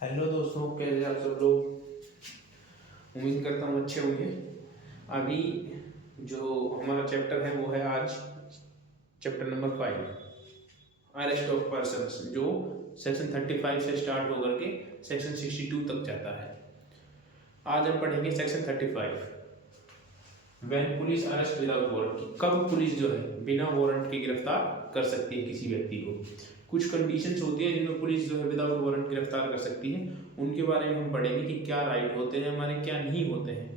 Hello दोस्तों, कैसे आप सब लोग। उम्मीद करता हूँ अच्छे होंगे। अभी जो हमारा चैप्टर है वो है आज chapter number 5, arrest of persons, जो सेक्शन 35 से स्टार्ट होकर के सेक्शन 62 तक जाता है। आज हम पढ़ेंगे section 35, when police arrest without warrant. कब पुलिस जो है बिना वारंट के गिरफ्तार कर सकती है किसी व्यक्ति को। कुछ कंडीशंस होती है जिनमें पुलिस जो है विदाउट वारंट गिरफ्तार कर सकती है। उनके बारे में हम पढ़ेंगे कि क्या राइट होते हैं हमारे, क्या नहीं होते हैं।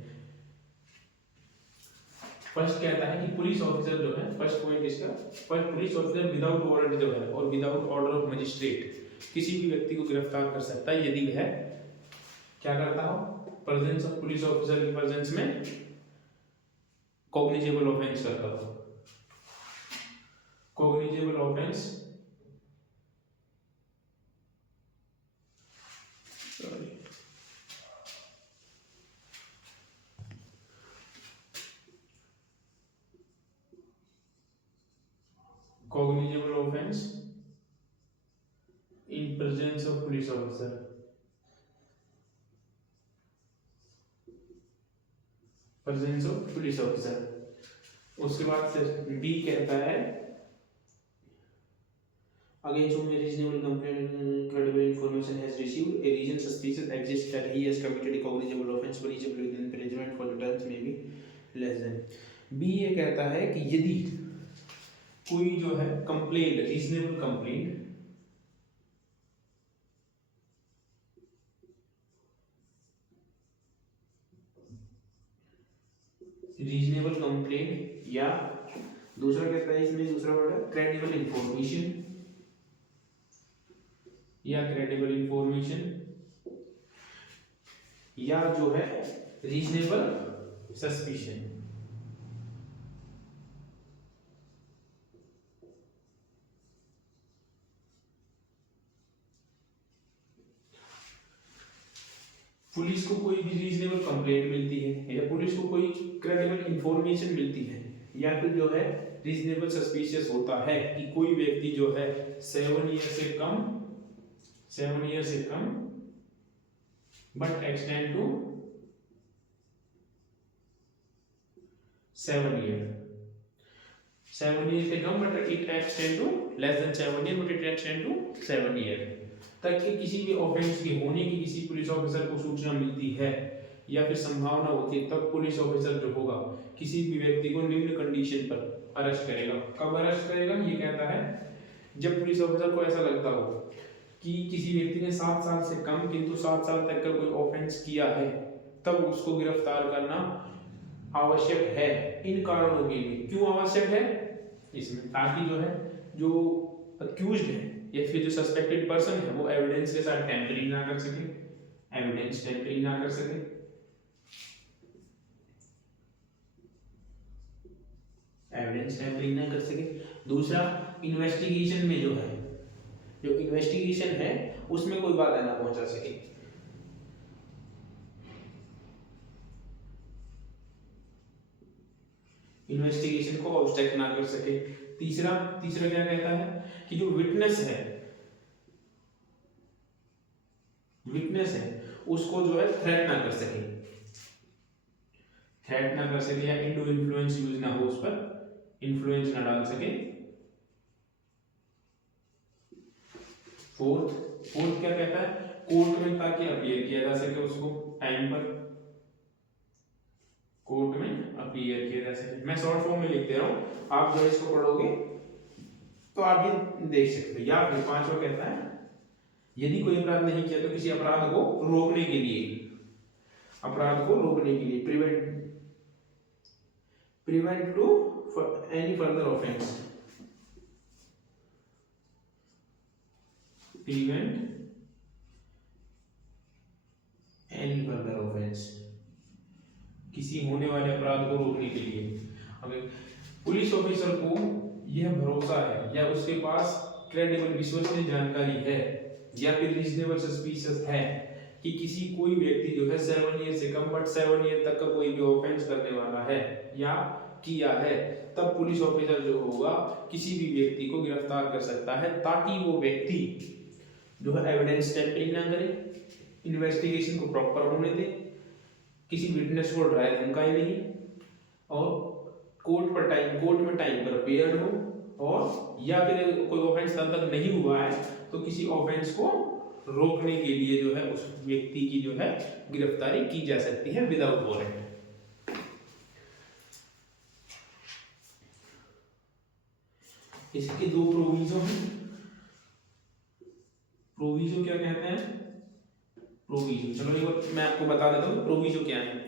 फर्स्ट कहता है कि पुलिस ऑफिसर जो है, फर्स्ट पॉइंट इसका, first police officer without warrant जो है और विदाउट ऑर्डर ऑफ मजिस्ट्रेट किसी भी व्यक्ति को गिरफ्तार कर सकता है यदि वह क्या करता हो, प्रेजेंस ऑफ पुलिस ऑफिसर की प्रेजेंस में कॉग्निजेबल ऑफेंस करता हो। Cognizable offence cognizable offense in presence of police officer। Presence of police officer. उसके बाद से बी कहता है against whom a reasonable complaint credible information has received a reason suspicious exists that he has committed a cognizable offense punishable with imprisonment for the terms may be less than। B ये कहता है कि यदि कोई जो है complaint, reasonable complaint, reasonable complaint या दूसरा कहता है इसमें दूसरा वर्ड है क्रेडिबल इंफॉर्मेशन या क्रेडिबल इंफॉर्मेशन या जो है रीजनेबल सस्पिशन। पुलिस को कोई भी रीजनेबल कंप्लेंट मिलती है या पुलिस को कोई क्रेडिबल इंफॉर्मेशन मिलती है या फिर जो है रीजनेबल सस्पिशियस होता है कि कोई व्यक्ति जो है 7 ईयर से कम but extend to 7 year, 7 year से कम but it extend to less than 7 year but it extend to 7 year तक के किसी भी ऑफेंस के होने की किसी पुलिस ऑफिसर को सूचना मिलती है या फिर संभावना होती है, तब पुलिस ऑफिसर जो होगा किसी भी व्यक्ति को निम्न कंडीशन पर अरेस्ट करेगा। कब अरेस्ट करेगा, ये कहता है जब पुलिस ऑफिसर को ऐसा लगता हो कि किसी व्यक्ति ने 7 साल से कम किंतु 7 साल तक का कोई ऑफेंस किया है, तब उसको गिरफ्तार करना आवश्यक है। इन कारणों के लिए क्यों आवश्यक है इसमें, ताकि जो है जो अक्यूज्ड है या फिर जो सस्पेक्टेड पर्सन है वो एविडेंस के साथ टेम्परिंग ना कर सके, एविडेंस टेम्परिंग ना कर सके। एविडेंस टेम्परिंग ना कर सके। दूसरा, इन्वेस्टिगेशन में जो है, जो इन्वेस्टिगेशन है उसमें कोई बाधा ना पहुंचा सके। इन्वेस्टिगेशन को ऑब्स्ट्रक्ट ना कर सके। तीसरा क्या कहता है कि जो विटनेस है उसको जो है थ्रेट ना कर सके, या इंडो इन्फ्लुएंस यूज ना हो, उस पर इन्फ्लुएंस ना डाल सके। फोर्थ क्या कहता है, कोर्ट में ताकि अपीयर किया जा सके, उसको टाइम पर कोर्ट में अपीयर किया जा सके। मैं शॉर्ट फॉर्म में लिख दे रहा हूं, आप जो इसको पढ़ोगे तो आप ये देख सकते हो। या फिर पांचवा कहता है यदि कोई अपराध नहीं किया तो किसी अपराध को रोकने के लिए, prevent to any further offence, किसी होने वाले अपराध को रोकने के लिए। अगर पुलिस ऑफिसर को यह भरोसा है या उसके पास क्रेडिबल विश्वसनीय जानकारी है या फिर रीजनेबल सस्पिशियस है कि कोई व्यक्ति जो है 7 ईयर से कम बट 7 ईयर तक का कोई भी ऑफेंस करने वाला है या किया है, तब पुलिस ऑफिसर जो होगा किसी भी व्यक्ति को गिरफ्तार कर सकता है, ताकि वो व्यक्ति जो है एविडेंस टेम्परिंग ना करे, इन्वेस्टिगेशन को प्रॉपर होने दे, किसी विटनेस को डराए धमकाए नहीं, और कोर्ट में टाइम पर अपीयर हो, और या फिर कोई ऑफेंस तब तक नहीं हुआ है तो किसी ऑफेंस को रोकने के लिए जो है उस व्यक्ति की जो है गिरफ्तारी की जा सकती है विदाउट वारंट। इसके दो प्रोविजो हैं। प्रोविजो क्या कहते हैं? प्रोविजो, चलो एक बार मैं आपको बता देता हूँ प्रोविजो क्या है।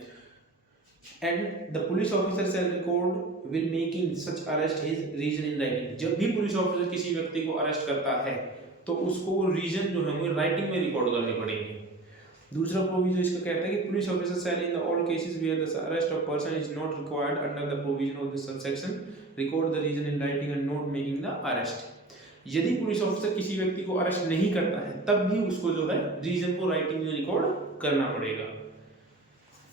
And the police officer shall record will making such arrest his reason in writing. जब भी पुलिस ऑफिसर किसी व्यक्ति को अरेस्ट करता है तो उसको रीजन जो है वो राइटिंग में रिकॉर्ड करने पड़ेंगे। दूसरा प्रोविजन इसका कहता है कि police officer shall in all cases where the arrest of person is not required under the provision of this subsection record the reason in writing and note making the arrest. यदि police officer किसी व्यक्ति को arrest नहीं करता है तब भी उसको जो है रीजन को राइटिंग में रिकॉर्ड करना पड़ेगा।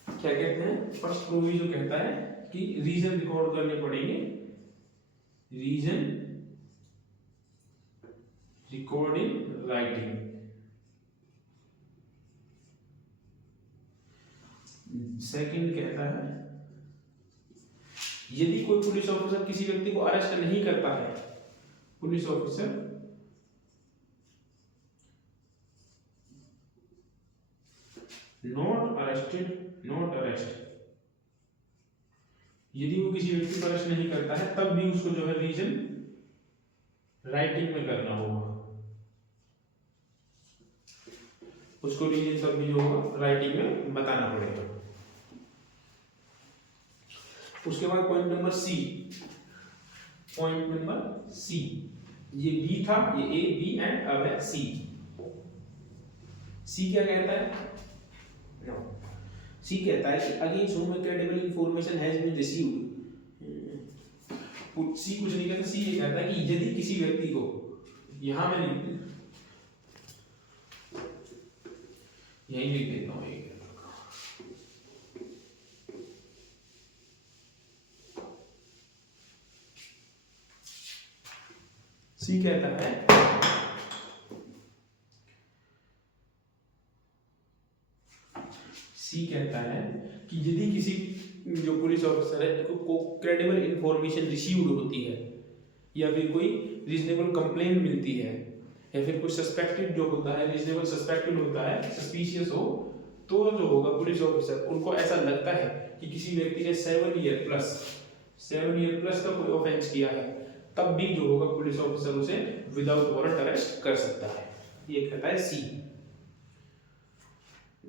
क्या कहते हैं? फर्स्ट प्रोविजन कहता है कि रीजन रिकॉर्ड करने पड़ेंगे, रीजन रिकॉर्डिंग राइटिंग। सेकंड कहता है यदि कोई पुलिस ऑफिसर किसी व्यक्ति को अरेस्ट नहीं करता है, पुलिस ऑफिसर नॉट अरेस्ट, यदि वो किसी व्यक्ति को अरेस्ट नहीं करता है तब भी उसको जो है रीजन राइटिंग में करना होगा, उसको रीजन तब भी जो होगा राइटिंग में बताना पड़ेगा। उसके बाद पॉइंट नंबर सी, ये बी था, ये ए बी एंड अब है सी। सी क्या कहता है? सी कहता है कि against whom a credible information has been received। सी कुछ नहीं कहता, सी ये कहता है कि यदि किसी व्यक्ति को, यहां मैं यही लिख देता हूं, सी कहता है कि यदि किसी जो पुलिस ऑफिसर है को क्रेडिबल इंफॉर्मेशन रिसीव्ड होती है, या फिर कोई रीजनेबल कंप्लेंट मिलती है, या फिर कोई सस्पेक्टेड जो होता है, रीजनेबल सस्पेक्टेड होता है, सस्पिशियस हो, तो जो होगा पुलिस ऑफिसर उनको ऐसा लगता है कि किसी व्यक्ति ने 7 ईयर प्लस का कोई ऑफेंस किया है, तब भी जो होगा पुलिस ऑफिसर उसे विदाउट वारंट अरेस्ट कर सकता है। ये कहता है सी।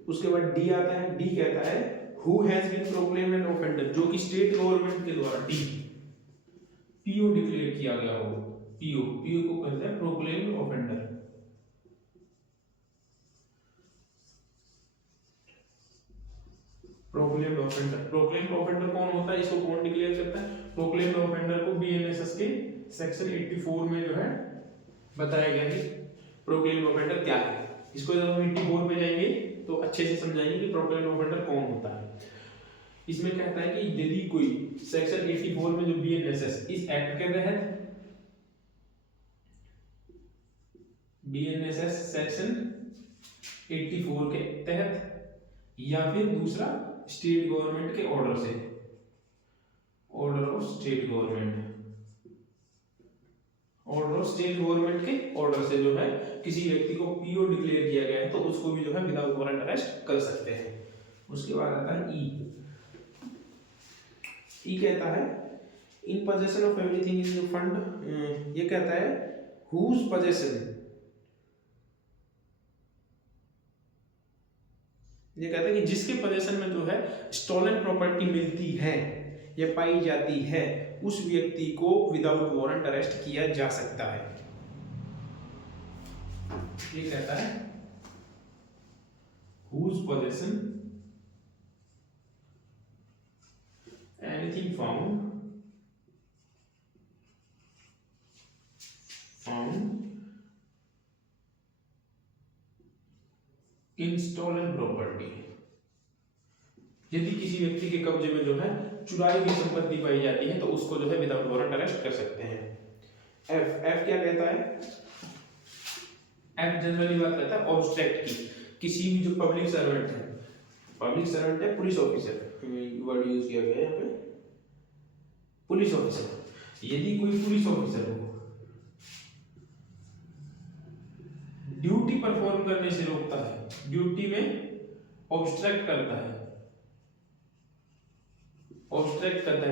उसके बाद डी आता है। डी कहता है who has been proclaimed an offender, जो कि स्टेट गवर्नमेंट के द्वारा डी पीओ डिक्लेयर किया गया हो। पीओ को कहते हैं प्रोक्लेम्ड ऑफेंडर। प्रोक्लेम्ड ऑफेंडर कौन होता है, इसको कौन डिक्लेयर करता है? प्रोक्लेम्ड ऑफेंडर को बीएनएसएस के सेक्शन 84 में जो है बताया गया है प्रोक्लेम्ड ऑफेंडर क्या है। इसको जब हम 84 पे जाएंगे तो अच्छे से समझाएंगे कि प्रोक्लेम्ड ऑफेंडर कौन होता है। इसमें कहता है कि यदि कोई सेक्शन 84 में जो बीएनएसएस इस एक्ट के तहत, बीएनएसएस सेक्शन 84 के तहत, या फिर दूसरा स्टेट गवर्नमेंट के ऑर्डर से, ऑर्डर ऑफ स्टेट गवर्नमेंट के ऑर्डर से जो है किसी व्यक्ति को पीओ डिक्लेयर किया गया है तो उसको भी जो है विदाउट वारंट अरेस्ट कर सकते हैं। उसके बाद आता है ई कहता है in possession of everything in the fund. ये कहता है हुज पोजेशन, ये कहता है कि जिसके पोजेशन में जो है स्टोलन प्रॉपर्टी मिलती है या पाई जाती है उस व्यक्ति को विदाउट वारंट अरेस्ट किया जा सकता है। ये कहता है whose possession anything found in stolen property। यदि किसी व्यक्ति के कब्जे में जो है चुराई हुई संपत्ति पाई जाती है तो उसको जो है विदाउट वारंट अरेस्ट कर सकते हैं। एफ क्या कहता है? एफ जनरली बात करता है ऑब्स्ट्रैक्ट की, किसी भी जो पब्लिक सर्वेंट है पुलिस ऑफिसर, वर्ड यूज किया गया है यहाँ पे पुलिस ऑफिसर। यदि कोई पुलिस ऑफिसर हो ड्यूटी परफॉर्म करने से रोकता है, ड्यूटी में ऑब्स्ट्रैक्ट करता है,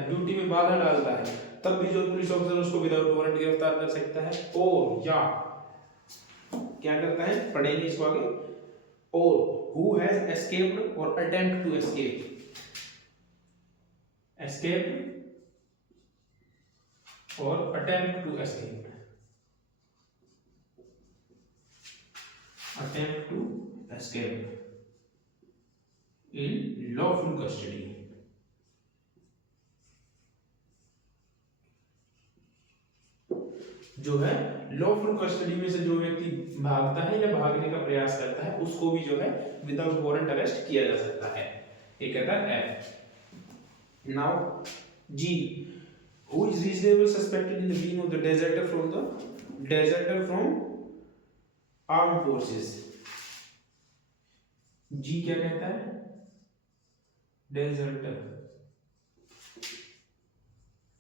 ड्यूटी में बाधा डालता है, तब भी जो पुलिस ऑफिसर उसको विदाउट वारंट गिरफ्तार कर सकता है। और या क्या करता है, पढ़ेंगे इसको आगे, और who has escaped or attempt to escape or attempt to escape in lawful custody। जो है लॉफुल कस्टडी में से जो व्यक्ति भागता है या भागने का प्रयास करता है उसको भी जो है विदाउट वारंट अरेस्ट किया जा सकता है। ये कहता है F. Now G, who is reasonable suspected in the being of the deserter from arm forces. G क्या कहता है, डेजर्टर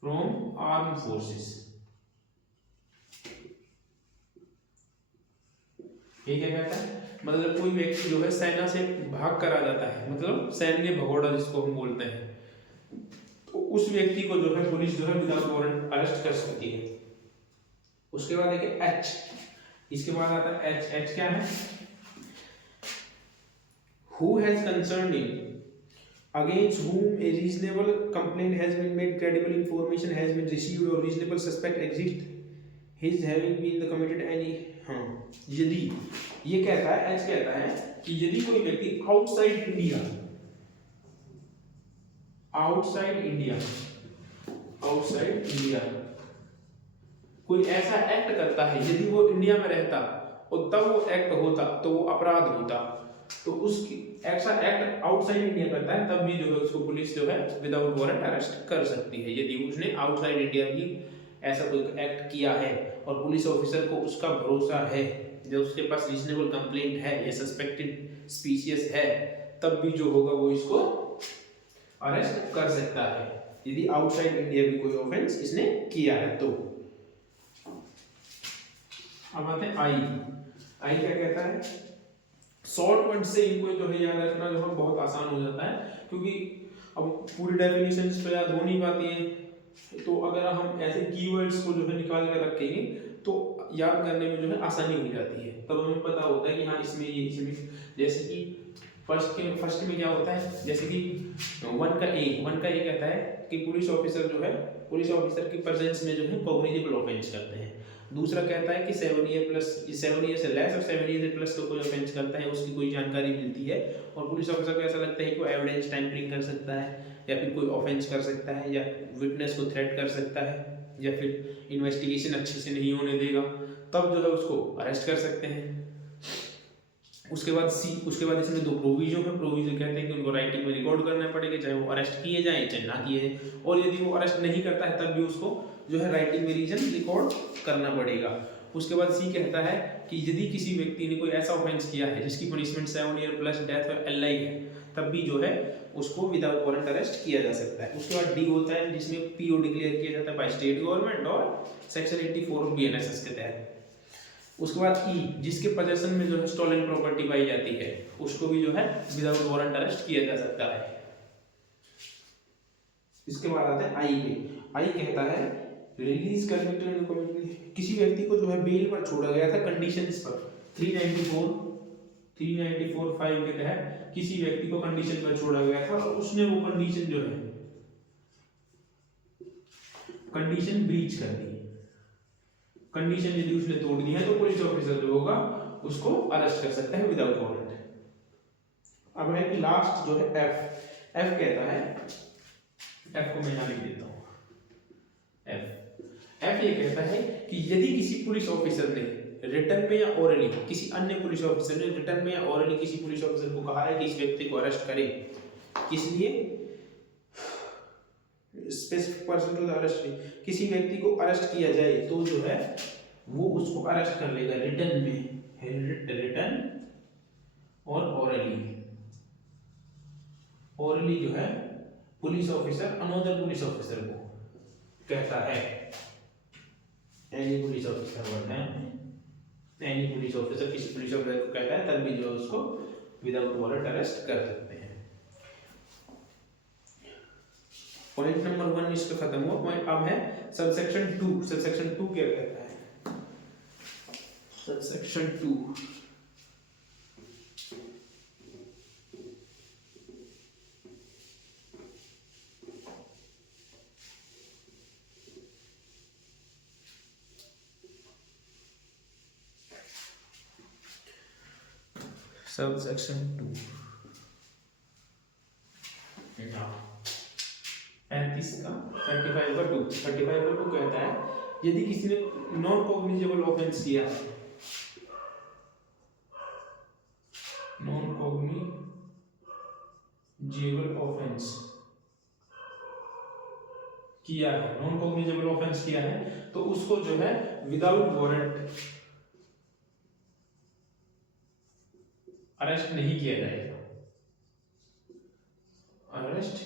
फ्रॉम आर्म फोर्सेस। ये क्या कहता है, मतलब कोई व्यक्ति जो है सेना से भाग कर आ जाता है, मतलब सैन्य भगोड़ा जिसको हम बोलते हैं, तो उस व्यक्ति को जो है पुलिस जो है विदाउट वारंट अरेस्ट कर सकती है। उसके बाद एक एच, इसके बाद आता है एच। एच क्या है, who has concerned in against whom a reasonable complaint has been made, credible information has been received or reasonable suspect exists his having been the committed any। हाँ, यदि ये कहता है, एच कहता है कि यदि कोई व्यक्ति आउटसाइड इंडिया कोई ऐसा एक्ट करता है, यदि वो इंडिया में रहता और तब वो एक्ट होता तो वो अपराध होता, तो उसकी ऐसा एक्ट आउटसाइड इंडिया करता है तब भी जो है उसको पुलिस जो है विदाउट वारंट अरेस्ट कर सकती है। यदि उसने आउटसाइड इंडिया भी ऐसा कोई एक्ट किया है और पुलिस ऑफिसर को उसका भरोसा है, जब उसके पास रीजनेबल कंप्लेंट है या सस्पेक्टेड स्पीशियस है, तब भी जो होगा वो इसको अरेस्ट कर सकता है यदि आउटसाइड इंडिया भी कोई ऑफेंस इसने किया है तो। अब आते हैं आई क्या कहता है, शॉर्ट वर्ड से इनको जो है याद रखना जो है बहुत आसान हो जाता है, क्योंकि अब पूरी डेफिनेशंस तो याद हो नहीं पाती है, तो अगर हम ऐसे कीवर्ड्स को जो है निकाल कर रखेंगे तो याद करने में जो है आसानी हो जाती है। तब हमें पता होता है कि हाँ इसमें ये, इसमें जैसे कि फर्स्ट में क्या होता है, जैसे कि वन का ए कहता है कि पुलिस ऑफिसर की प्रेजेंस में जो है कॉग्निजेबल ऑफेंस करते हैं। दूसरा कहता है कि 7 ईयर से लेस और 7 ईयर से प्लस का कोई ऑफेंस करता है उसकी कोई जानकारी मिलती है और पुलिस ऑफिसर को ऐसा लगता है कि वो एविडेंस टैंपरिंग कर सकता है या फिर कोई ऑफेंस कर सकता है या विटनेस को थ्रेट कर सकता है या फिर इन्वेस्टिगेशन अच्छे से नहीं होने देगा, तब जो है उसको अरेस्ट कर सकते हैं। उसके बाद इसमें दो प्रोविजन कहते हैं कि उनको राइटिंग में रिकॉर्ड करना पड़ेगा, चाहे वो अरेस्ट किए जाए चाहे ना किए जाए, और यदि वो अरेस्ट नहीं करता है तब भी उसको जो है राइटिंग में रीजन रिकॉर्ड करना पड़ेगा। उसके बाद सी कहता है कि यदि किसी व्यक्ति ने कोई ऐसा ऑफेंस किया है जिसकी पनिशमेंट 7 ईयर प्लस डेथ और एलआई है, तब भी जो है उसको विदाउट वारंट अरेस्ट किया जा सकता है। उसके बाद डी होता है जिसमें पीओ डिक्लेयर किया जाता है बाय स्टेट गवर्नमेंट और सेक्शन 84 ऑफ बीएनएसएस के तहत। उसके बाद ई, जिसके पोजेशन में जो है स्टोलन प्रॉपर्टी पाई जाती है, उसको भी जो है विदाउट वारंट अरेस्ट किया जा सकता है। इसके बाद आता है आई पे। आई कहता है रिलीज कन्विक्टेड कमिटी, किसी व्यक्ति को जो है बेल पर छोड़ा गया था कंडीशंस पर, 394(5) के तहत किसी व्यक्ति को कंडीशन पर छोड़ा गया था और उसने वो कंडीशन जो है कंडीशन ब्रीच कर दी, कंडीशन यदि उसने तोड़ दी है तो पुलिस ऑफिसर जो होगा उसको अरेस्ट कर सकता है विदाउट वारंट। अब है कि लास्ट जो है एफ कहता है, एफ को मैं यहां लिख देता हूं, एफ ये कहता है कि यदि किसी पुलिस ऑफिसर ने रिटर्न में या ओरली किसी अन्य पुलिस ऑफिसर ने रिटर्न में या ओरली किसी पुलिस ऑफिसर को कहा है कि इस व्यक्ति को अरेस्ट करे, किस लिए, specific person to the arrest, किसी व्यक्ति को अरेस्ट किया जाए तो जो है वो उसको अरेस्ट कर लेगा रिटर्न में, रिटन और ओरली जो है police officer another police officer को कहता है, एनी पुलिस ऑफिसर बोलते हैं, एनी पुलिस ऑफिसर किसी पुलिस ऑफिसर को कहता है, तब भी जो उसको विदाउट वारंट अरेस्ट कर सकते हैं। पॉइंट नंबर 1 इसका खत्म हुआ। पॉइंट अब है सबसेक्शन 2। सबसेक्शन 2 क्या कहता है? सबसेक्शन 2 सबसेक्शन 2 35 का 35 का 2 कहता है यदि किसी ने नॉन कॉग्निजेबल ऑफेंस किया, नॉन कॉग्निजेबल ऑफेंस किया है, नॉन कॉग्निजेबल ऑफेंस किया है, तो उसको जो है विदाउट वारंट अरेस्ट नहीं किया जाएगा, अरेस्ट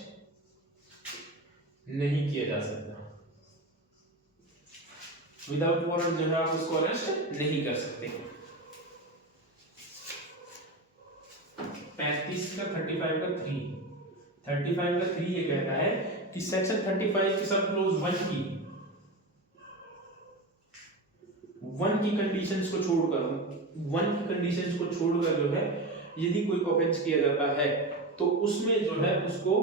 नहीं किया जा सकता। विदाउट वारंट जो है आप उसको अरेस्ट नहीं कर सकते। 35 का 35 का 3 ये कहता है कि सेक्शन 35 की सब क्लोज 1 की कंडीशंस को छोड़कर जो है यदि कोई ऑफेंस किया जाता है तो उसमें जो है उसको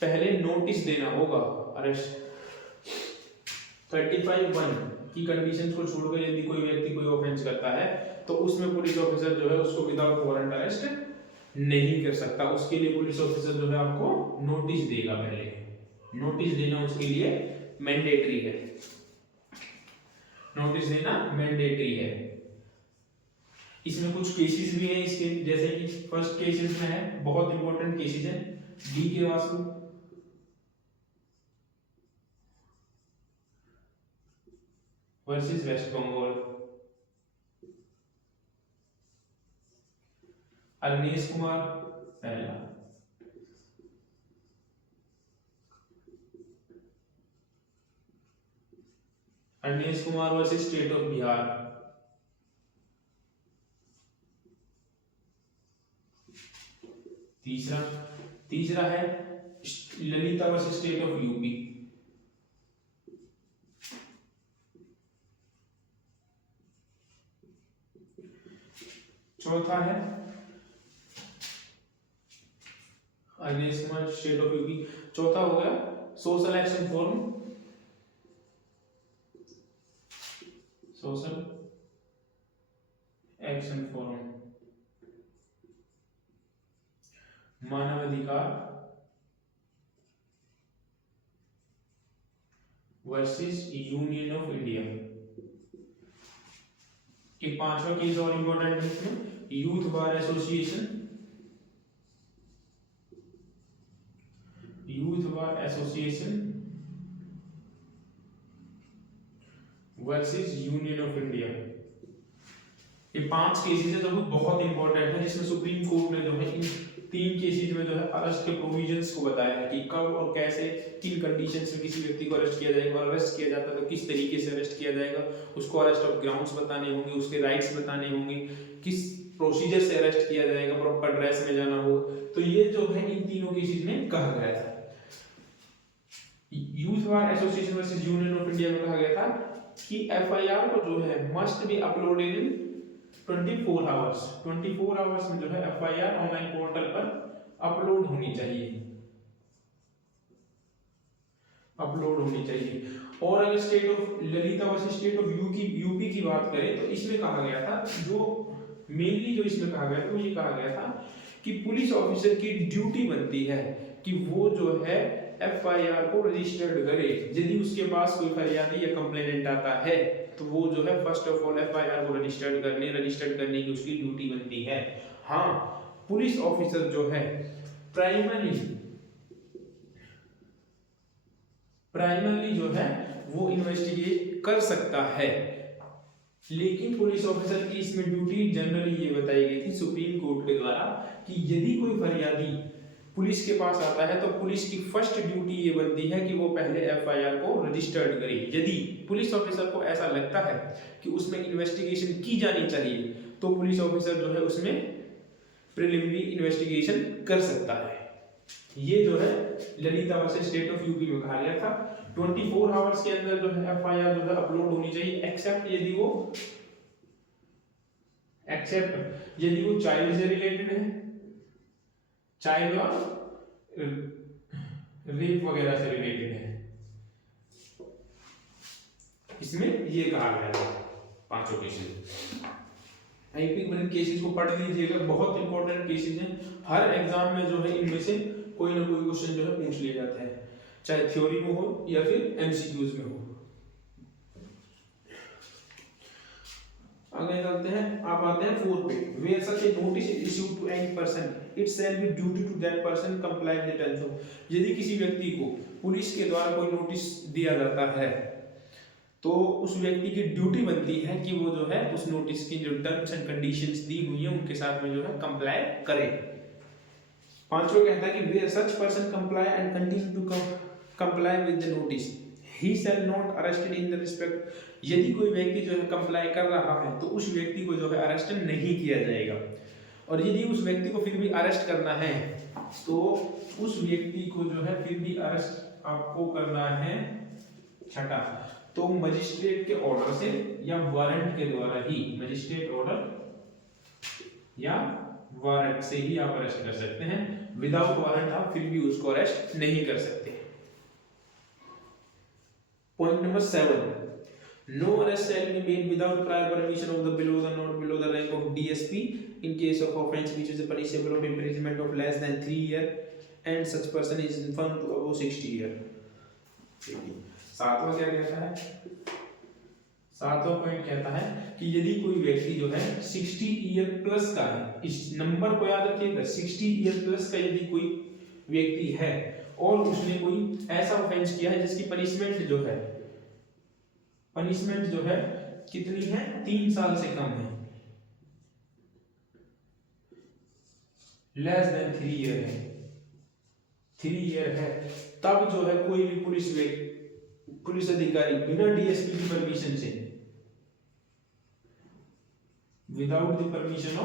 पहले नोटिस देना होगा अरेस्ट। 35(1) की कंडीशंस को छोड़कर यदि कोई व्यक्ति कोई ऑफेंस करता है तो उसमें पुलिस ऑफिसर जो है उसको विदाउट वारंट अरेस्ट नहीं कर सकता। उसके लिए पुलिस ऑफिसर जो है आपको नोटिस देगा, पहले नोटिस देना उसके लिए मैंडेटरी है, नोटिस देना मैंडेटरी है। इसमें कुछ केसेस भी हैं इसके, जैसे कि फर्स्ट केसेस में है, बहुत इंपॉर्टेंट केसेस है, DK वासु वर्सेस वेस्ट बंगाल, अवनीश कुमार पहला, Avnish Kumar versus state of Bihar, तीसरा है Lalita versus state of UP, चौथा है Avnish Kumar state of UP. चौथा हो गया social action forum, social action forum, मानवाधिकार वर्सेस यूनियन ऑफ इंडिया। एक पांचवा केस और इंपॉर्टेंट है इसमें, youth bar association, versus union of India. ये 5 केसेस है जो बहुत इंपॉर्टेंट है, जिसमें सुप्रीम कोर्ट ने जो है इन 3 केसेस में जो है अरेस्ट के प्रोविजंस को बताया है कि कब और कैसे किन कंडीशंस में किसी व्यक्ति को अरेस्ट किया जाएगा, और अरेस्ट किया जाता है तो किस तरीके से अरेस्ट किया जाएगा, उसको अरेस्ट ऑफ ग्राउंड्स बताने होंगे, उसके राइट्स बताने होंगे, किस प्रोसीजर से अरेस्ट किया जाएगा, प्रॉपर ड्रेस में जाना हो। तो ये जो है इन तीनों केसेस में कहा गया था। Youth bar association versus union of India में कहा गया था कि FIR को जो है must be uploaded in 24 hours. 24 hours में जो है FIR ऑनलाइन पोर्टल पर अपलोड होनी चाहिए। और अगर state of Lalita versus state of UP की बात करें तो इसमें कहा गया था, जो मेनली जो इसमें कहा गया था वो ये कहा गया था कि पुलिस ऑफिसर की ड्यूटी बनती है कि वो जो है FIR को रजिस्टर्ड करे। यदि उसके पास कोई फरियादी या कंप्लेनेंट आता है तो वो जो है फर्स्ट ऑफ ऑल FIR को रजिस्टर्ड करने की उसकी ड्यूटी बनती है। हाँ, पुलिस ऑफिसर जो है प्राइमरली जो है वो इन्वेस्टिगेट कर सकता है, लेकिन पुलिस ऑफिसर की इसमें ड्यूटी जनरली ये बताई गई थी सुप्रीम कोर्ट के द्वारा कि यदि कोई फरियादी पुलिस के पास आता है तो पुलिस की फर्स्ट ड्यूटी ये बनती है कि वो पहले एफआईआर को रजिस्टर्ड करे। यदि पुलिस ऑफिसर को ऐसा लगता है कि उसमें इन्वेस्टिगेशन की जानी चाहिए तो पुलिस ऑफिसर जो है उसमें प्रिलिमिनरी इन्वेस्टिगेशन कर सकता है। ये जो है Lalita versus state of UP में कहा गया था 24 आवर्स के अंदर जो है एफआईआर जो है अपलोड होनी चाहिए, एक्सेप्ट यदि वो चाइल्ड से रिलेटेड है, चाइल्ड और रेप वगैरह से रिलेटेड है। इसमें ये कहा गया था पांचों केसेस। आईपी केसेस को पढ़ लीजिएगा, बहुत इंपॉर्टेंट केसेस हैं। हर एग्जाम में जो है इनमें से कोई ना कोई क्वेश्चन जो है पूछ लिया जाता है, चाहे थ्योरी में हो या फिर एमसीक्यूज में हो। आगे चलते हैं, आप आते हैं 4 पे। Where such a notice is issued to any person it shall be duty to that person comply with the terms of. यदि किसी व्यक्ति को पुलिस के द्वारा कोई नोटिस दिया जाता है तो उस व्यक्ति की ड्यूटी बनती है कि वो जो है उस नोटिस की जो टर्म्स एंड कंडीशंस दी हुई है उनके साथ में जो है कंप्लाई करे। पांचवा कहता है कि where such person comply and continue to comply with the notice he shall not arrested in the respect. यदि कोई व्यक्ति जो है कंप्लाई कर रहा है तो उस व्यक्ति को जो है अरेस्ट नहीं किया जाएगा, और यदि उस व्यक्ति को फिर भी अरेस्ट करना है तो उस व्यक्ति को जो है फिर भी अरेस्ट आपको करना है छठा, तो मजिस्ट्रेट के ऑर्डर से या वारंट के द्वारा ही, मजिस्ट्रेट ऑर्डर या वारंट से ही आप अरेस्ट कर सकते हैं। विदाउट वारंट आप फिर भी उसको अरेस्ट नहीं कर सकते। Point number 7, no arrest shall be made without prior permission of the below the not below the rank of DSP in case of offence which is punishable of imprisonment of less than 3 years and such person is infirm to above 60 years। सातवां क्या कहता है? सातवां point कहता है कि यदि कोई व्यक्ति जो है 60 ईयर प्लस का है, इस नंबर को याद रखिएगा, 60 ईयर प्लस का यदि कोई व्यक्ति है और उसने कोई ऐसा ऑफेंस किया है जिसकी पनिशमेंट जो है कितनी है, 3 साल से कम है, लेस देन 3 ईयर है, 3 ईयर है, तब जो है कोई भी पुलिस अधिकारी बिना डीएसपी की परमिशन से, without the permission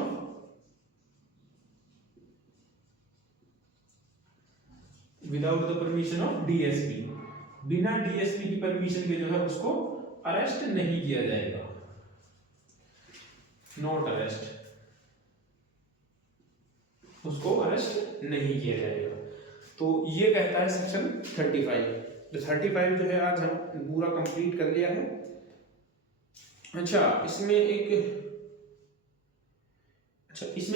of DSP, बिना डीएसपी की परमिशन के जो है उसको अरेस्ट नहीं किया जाएगा, नॉट अरेस्ट, उसको अरेस्ट नहीं किया जाएगा। तो ये कहता है सेक्शन 35। तो 35 जो है आज हम पूरा कंप्लीट कर लिया है। अच्छा, इसमें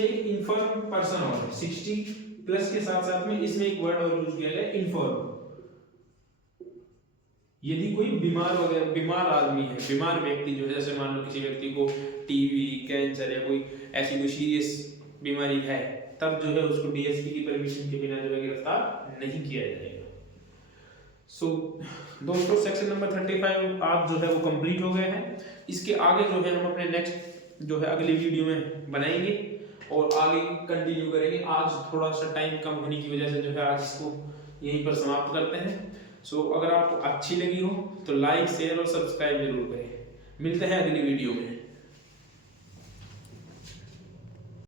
एक इन्फॉर्म पर्सन और है 60 प्लस के साथ साथ में इसमें एक वर्ड और यूज किया गया, इन्फॉर्म। यदि कोई बीमार आदमी है, बीमार व्यक्ति जो है, जैसे मान लो किसी व्यक्ति को टीबी, कैंसर या कोई ऐसी कोई सीरियस बीमारी है, तब जो है उसको डीएसपी की परमिशन के बिना जो है गिरफ्तार नहीं किया जाएगा। सो दोस्तों, सेक्शन नंबर 35 आप जो है वो कंप्लीट हो गए हैं। इसके आगे जो है हम अपने नेक्स्ट जो है अगली वीडियो में बनाएंगे और आगे कंटिन्यू करेंगे। आज थोड़ा सा टाइम कम होने की वजह से जो है आज इसको यहीं पर समाप्त करते हैं। सो अगर आपको अच्छी लगी हो तो लाइक, शेयर और सब्सक्राइब जरूर करें। मिलते हैं अगली वीडियो में।